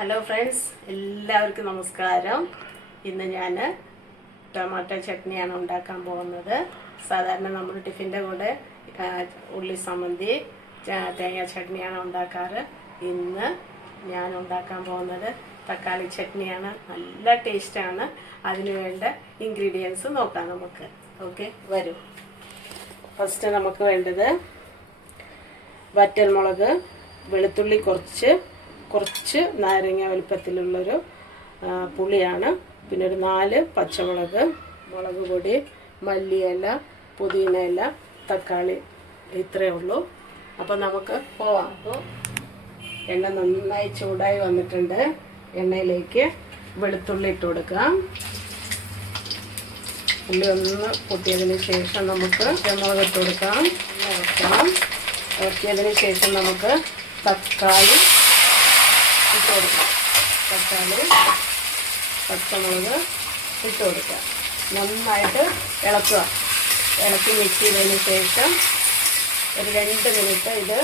Hello friends, എല്ലാവർക്കും നമസ്കാരം. ഇന്ന് ഞാൻ ടൊമാറ്റോ ചട്നിയാണ് ഉണ്ടാക്കാൻ പോകുന്നത്. സാധാരണ നമ്മൾ ടിഫിൻ്റെ കൂടെ ഉള്ളി സമ്മന്തി, തേങ്ങ ചട്നിയാണ് ഉണ്ടാക്കാറ്. ഇന്ന് ഞാൻ ഉണ്ടാക്കാൻ പോകുന്നത് തക്കാളി ചട്നിയാണ്. നല്ല ടേസ്റ്റാണ്. അതിന് വേണ്ട ഇൻഗ്രീഡിയൻസ് നോക്കാം നമുക്ക്. ഓക്കെ, വരൂ. ഫസ്റ്റ് നമുക്ക് വേണ്ടത് വറ്റൽമുളക്, വെളുത്തുള്ളി കുറച്ച് നാരങ്ങ വലുപ്പത്തിലുള്ളൊരു പുളിയാണ്. പിന്നെ ഒരു 4 പച്ചമുളക്, മുളക് പൊടി, മല്ലിയില, പുതിന ഇല, തക്കാളി, ഇത്രയേ ഉള്ളൂ. അപ്പോൾ നമുക്ക് പോവാം. അപ്പോൾ എണ്ണ നന്നായി ചൂടായി വന്നിട്ടുണ്ട്. എണ്ണയിലേക്ക് വെളുത്തുള്ളി ഇട്ട് കൊടുക്കാം. ഉള്ളി ഒന്ന് പൊട്ടിയതിന് ശേഷം നമുക്ക് മുളക് ഇട്ട് കൊടുക്കാം. ഇറക്കിയതിന് ശേഷം നമുക്ക് തക്കാളി ഇട്ട് കൊടുക്കാം. തക്കാളി, പച്ചമുളക് ഇട്ട് കൊടുക്കുക. നന്നായിട്ട് ഇളക്കുക. ഇളക്കി മിക്സ് ചെയ്തതിന് ശേഷം ഒരു 2 മിനിറ്റ് ഇത്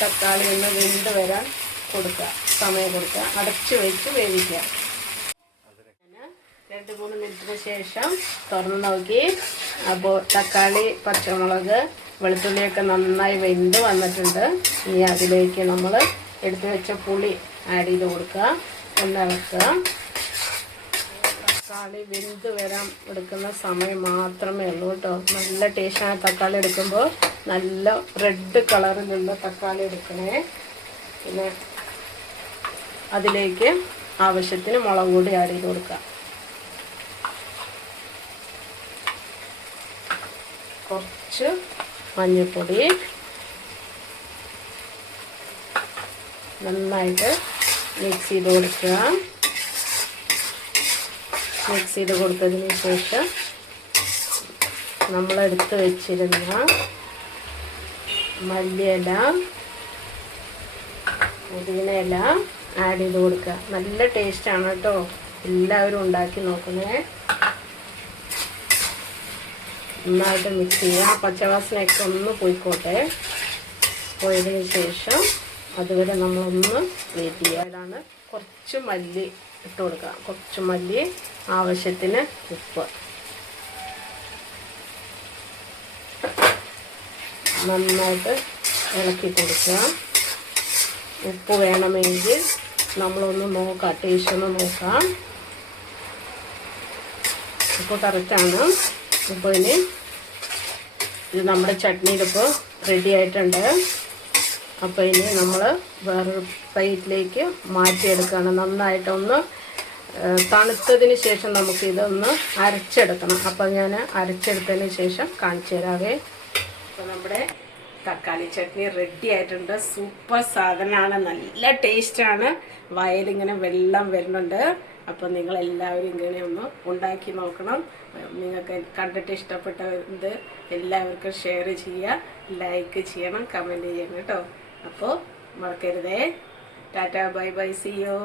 തക്കാളി ഒന്ന് വെന്ത് വരാൻ കൊടുക്കുക, സമയം കൊടുക്കുക. അടച്ചു വെച്ച് വേവിക്കുക. 2-3 മിനിറ്റിന് ശേഷം തുറന്ന് നോക്കി. അപ്പോൾ തക്കാളി, പച്ചമുളക്, വെളുത്തുള്ളിയൊക്കെ നന്നായി വെന്ത് വന്നിട്ടുണ്ട്. ഇനി അതിലേക്ക് നമ്മൾ എടുത്തു വെച്ച പുളി ആഡ് ചെയ്ത് കൊടുക്കുക. ഒന്ന് ഇളക്കുക. തക്കാളി വെന്ത് വരാൻ എടുക്കുന്ന സമയം മാത്രമേ ഉള്ളൂ കേട്ടോ. നല്ല ടേസ്റ്റാണ് തക്കാളി എടുക്കുമ്പോൾ. നല്ല റെഡ് കളറിലുള്ള തക്കാളി എടുക്കണേ. പിന്നെ അതിലേക്ക് ആവശ്യത്തിന് മുളക് പൊടി ആഡ് ചെയ്ത് കൊടുക്കുക. കുറച്ച് മഞ്ഞൾപ്പൊടി. നന്നായിട്ട് മിക്സ് ചെയ്ത് കൊടുക്കുക. മിക്സ് ചെയ്ത് കൊടുത്തതിന് ശേഷം നമ്മളെടുത്ത് വെച്ചിരുന്ന മല്ലിയില, പുതിന ഇല ആഡ് ചെയ്ത് കൊടുക്കുക. നല്ല ടേസ്റ്റാണ് കേട്ടോ. എല്ലാവരും ഉണ്ടാക്കി നോക്കണേ. നന്നായിട്ട് മിക്സ് ചെയ്യുക. പച്ചവാസനയൊക്കെ ഒന്ന് പോയിക്കോട്ടെ. പോയതിന് ശേഷം അതുവരെ നമ്മളൊന്ന് വെയിറ്റ് ചെയ്യുക. അതിലാണ് കുറച്ച് മല്ലി ഇട്ട് കൊടുക്കുക. കുറച്ച് മല്ലി, ആവശ്യത്തിന് ഉപ്പ്. നന്നായിട്ട് ഇളക്കി കൊടുക്കുക. ഉപ്പ് വേണമെങ്കിൽ നമ്മളൊന്ന് നോക്കാം, ടേസ്റ്റ് ഒന്ന് നോക്കാം. ഉപ്പ് കറക്റ്റാണ്. അപ്പോൾ ഇനി ഇത് നമ്മുടെ ചട്നിയിലിപ്പോൾ റെഡി ആയിട്ടുണ്ട്. അപ്പോൾ ഇനി നമ്മൾ വേറൊരു പ്ലേറ്റിലേക്ക് മാറ്റിയെടുക്കുകയാണ്. നന്നായിട്ടൊന്ന് തണുത്തതിന് ശേഷം നമുക്കിതൊന്ന് അരച്ചെടുക്കണം. അപ്പോൾ ഞാൻ അരച്ചെടുത്തതിന് ശേഷം കാണിച്ചു തരാവേ. അപ്പോൾ നമ്മുടെ തക്കാളി ചട്നി റെഡി ആയിട്ടുണ്ട്. സൂപ്പർ സാധനമാണ്. നല്ല ടേസ്റ്റാണ്. വയലിങ്ങനെ വെള്ളം വരുന്നുണ്ട്. അപ്പോൾ നിങ്ങളെല്ലാവരും ഇങ്ങനെ ഒന്ന് ഉണ്ടാക്കി നോക്കണം. നിങ്ങൾക്ക് കണ്ടിട്ട് ഇഷ്ടപ്പെട്ടത് എല്ലാവർക്കും ഷെയർ ചെയ്യുക, ലൈക്ക് ചെയ്യണം, കമൻറ്റ് ചെയ്യണം കേട്ടോ. അപ്പോൾ മറക്കരുതേ. Tata, bye bye, see U.